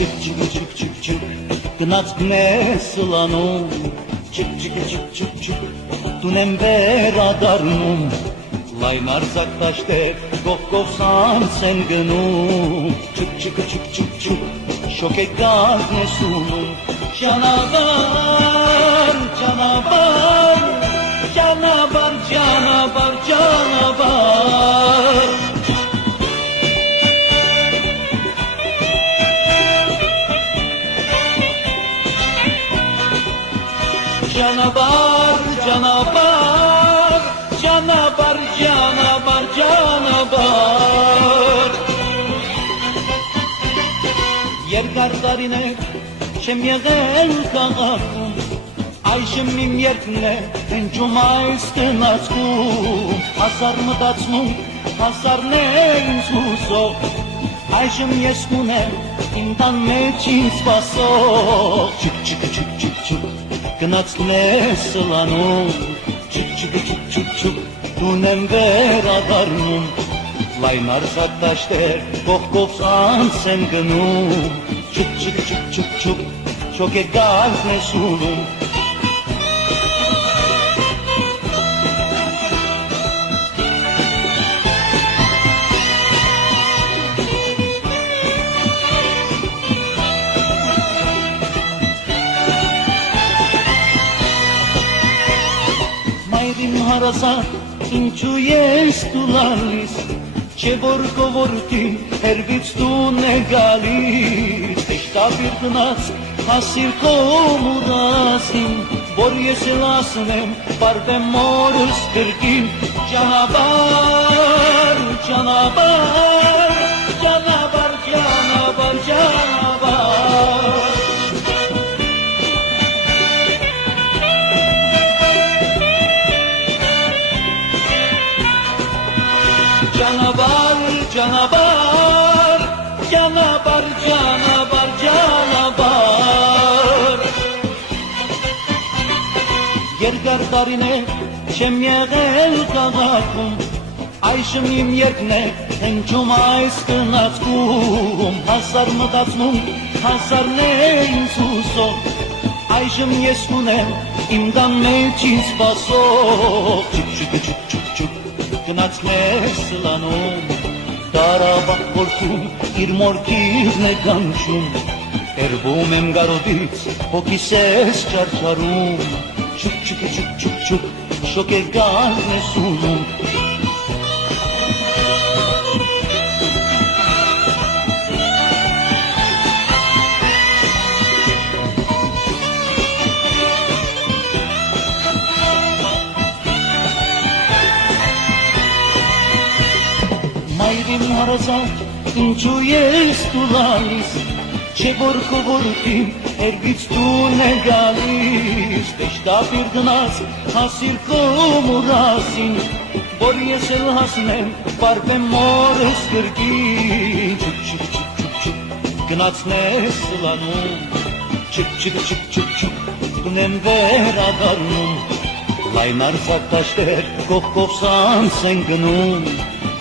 Չիկ չիկ չիկ չիկ չիկ գնացքն է սլանում Չիկ չիկ չիկ չիկ չիկ տուն եմ վերադառնում Լայն արձակ տաշտեր կողքով են գնում Չիկ չիկ չիկ չիկ չիկ շոկեգազն է սունում Ճանապարհ, ճանապարհ, ճանապարհ, ճանապարհ, ճանապարհ Ճանապարհ, ճանապարհ, ճանապարհ, ճանապարհ, ճանապարհ Երկար տարիներ չեմ եղել քաղաքում Այժմ իմ երկն է հնչում այս գնացքում Հասար մտածնում, հասարն է ինձ հուսող Այժմ ես ունեմ իմ տան մեջ ինձ սպասող Չիկ չիկ չիկ չիկ չիկ գնացքն է սլանում Չիկ չիկ չիկ չիկ չիկ տուն եմ վերադառնում Լայն արձակ տաշտեր կողքով են գնում Չիկ չիկ չիկ չիկ չիկ շոկեգազն է սունում Մայրիմ հարազատ ինչու ես դու լալիս Չէ որ կովորքի հերվից տուն է գալիս Տեշտապիր գնաց հասիր քո մուրասին Որ ես էլ ասնեմ պարվեմ մորս կրկին Ճանապարհ, ճանապարհ, ճանապարհ, ճանապարհ, ճանապարհ Ճանապարհ, ճանապարհ, ճանապարհ, ճանապարհ, ճանապարհ Երկար տարիներ չեմ եղել քաղաքում Այժմ իմ երկն է հնչում այս գնացքում Հասար մտածնում, հասարն է ինձ հուսող Այժմ ես ունեմ իմ տան մեջ ինձ սպասող Չիկ չիկ չիկ չիկ չիկ գնացքն է սլանում Տարավախ որդում իր մորքիրն է կանչում Երվում եմ գարոտից հոգիս ես չարչարում Չիկ չիկ չիկ չիկ չիկ շոկեգազն է սունում Մայրիմ հարազատ ինչու ես դու լալիս Չէ որ կովորքի հերվից տուն է գալիս Տեշտապիր գնաց հասիր քո մուրասին Որ ես էլ հասնեմ պարվեմ մորս կրկին Չիկ չիկ չիկ չիկ չիկ գնացքն է սլանում Չիկ չիկ չիկ չիկ չիկ տուն եմ վերադառնում Լայն արձակ տաշտեր կողքով են գնում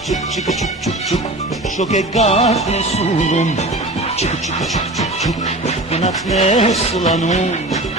Չիկ չիկ չիկ չիկ չիկ շոկեգազն է սունում Չիկ չիկ չիկ չիկ չիկ գնացքն է սլանում